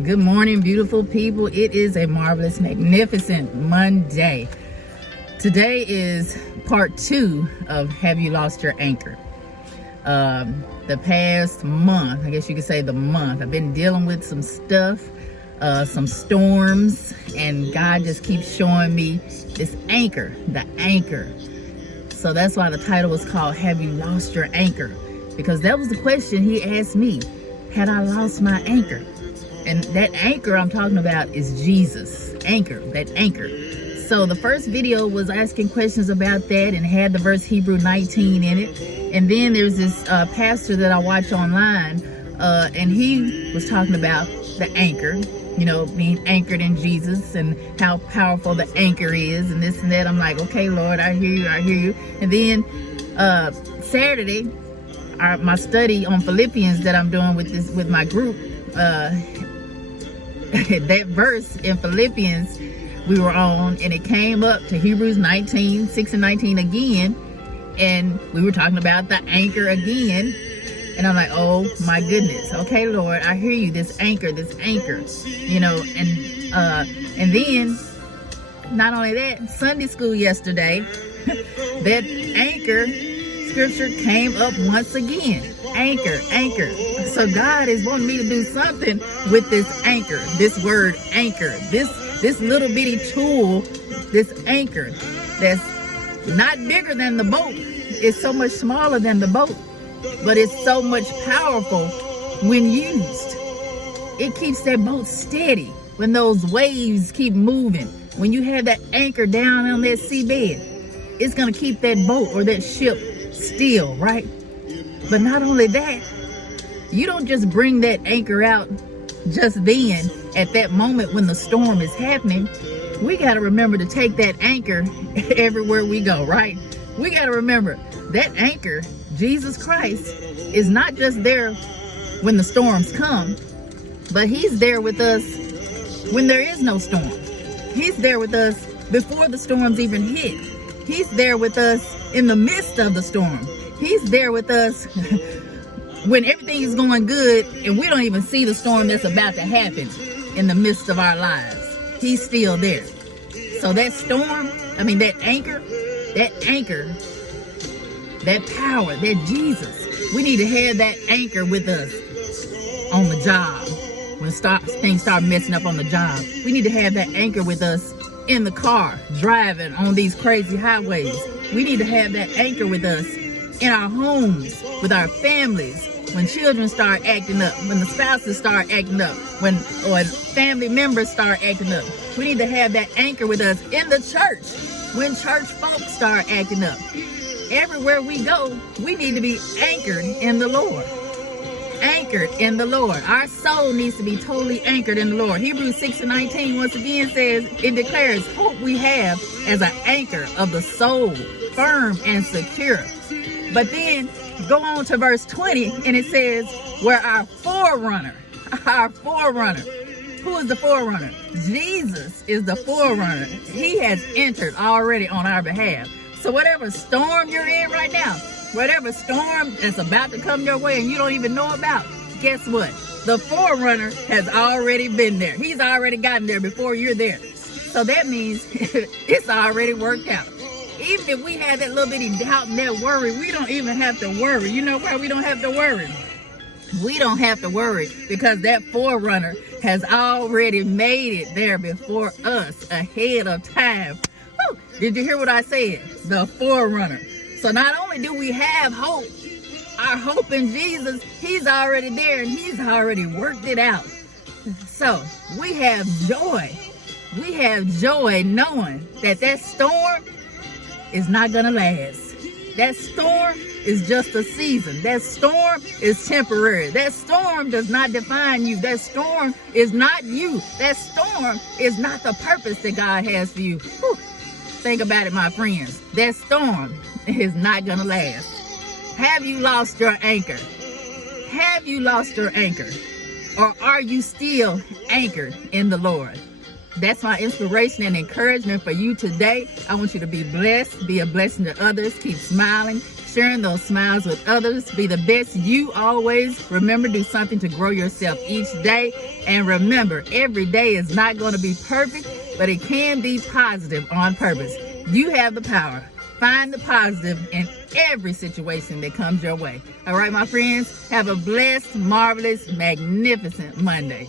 Good morning, beautiful people. It is a marvelous, magnificent Monday. Today is part 2 of Have You Lost Your Anchor? The past month, I guess you could say the month, I've been dealing with some stuff, some storms, and God just keeps showing me this anchor, the anchor. So that's why the title was called Have You Lost Your Anchor? Because that was the question he asked me. Had I lost my anchor? And that anchor I'm talking about is Jesus. Anchor, that anchor. So the first video was asking questions about that and had the verse Hebrew 19 in it. And then there's this pastor that I watch online, and he was talking about the anchor, you know, being anchored in Jesus and how powerful the anchor is and this and that. I'm like, okay, Lord, I hear you, I hear you. And then Saturday, my study on Philippians that I'm doing with my group, that verse in Philippians we were on, and it came up to Hebrews 19, 6 and 19 again, and we were talking about the anchor again, and I'm like, oh my goodness, okay, Lord, I hear you, this anchor, you know. And then not only that, Sunday school yesterday, that anchor scripture came up once again. Anchor. So God is wanting me to do something with this anchor, this word anchor, this little bitty tool, this anchor that's not bigger than the boat. It's so much smaller than the boat, but it's so much powerful when used. It keeps that boat steady when those waves keep moving. When you have that anchor down on that seabed, it's gonna keep that boat or that ship still, right? But not only that, you don't just bring that anchor out just then at that moment when the storm is happening. We got to remember to take that anchor everywhere we go, right? We got to remember that anchor, Jesus Christ, is not just there when the storms come, but he's there with us when there is no storm. He's there with us before the storms even hit. He's there with us in the midst of the storm. He's there with us when everything is going good and we don't even see the storm that's about to happen in the midst of our lives. He's still there. So that storm, that anchor, that power, that Jesus, we need to have that anchor with us on the job. When things start messing up on the job, we need to have that anchor with us in the car, driving on these crazy highways. We need to have that anchor with us in our homes, with our families, when children start acting up, when the spouses start acting up, when family members start acting up. We need to have that anchor with us in the church, when church folks start acting up. Everywhere we go, we need to be anchored in the Lord. Anchored in the Lord. Our soul needs to be totally anchored in the Lord. Hebrews 6 and 19 once again says, it declares hope we have as an anchor of the soul, firm and secure. But then go on to verse 20 and it says, where our forerunner. Who is the forerunner? Jesus is the forerunner. He has entered already on our behalf. So whatever storm you're in right now, whatever storm that's about to come your way and you don't even know about, guess what? The forerunner has already been there. He's already gotten there before you're there. So that means it's already worked out. Even if we had that little bitty doubt and that worry, we don't even have to worry. You know why we don't have to worry? We don't have to worry because that forerunner has already made it there before us ahead of time. Woo! Did you hear what I said? The forerunner. So not only do we have hope, our hope in Jesus, he's already there and he's already worked it out. So we have joy. We have joy knowing that storm is not gonna last. That storm is just a season. That storm is temporary. That storm does not define you. That storm is not you. That storm is not the purpose that God has for you. Whew. Think about it, my friends. That storm is not gonna last. Have you lost your anchor? Have you lost your anchor? Or are you still anchored in the Lord? That's my inspiration and encouragement for you today. I want you to be blessed, be a blessing to others, keep smiling, sharing those smiles with others. Be the best you always. Remember, do something to grow yourself each day. And remember, every day is not going to be perfect, but it can be positive on purpose. You have the power. Find the positive in every situation that comes your way. All right, my friends, have a blessed, marvelous, magnificent Monday.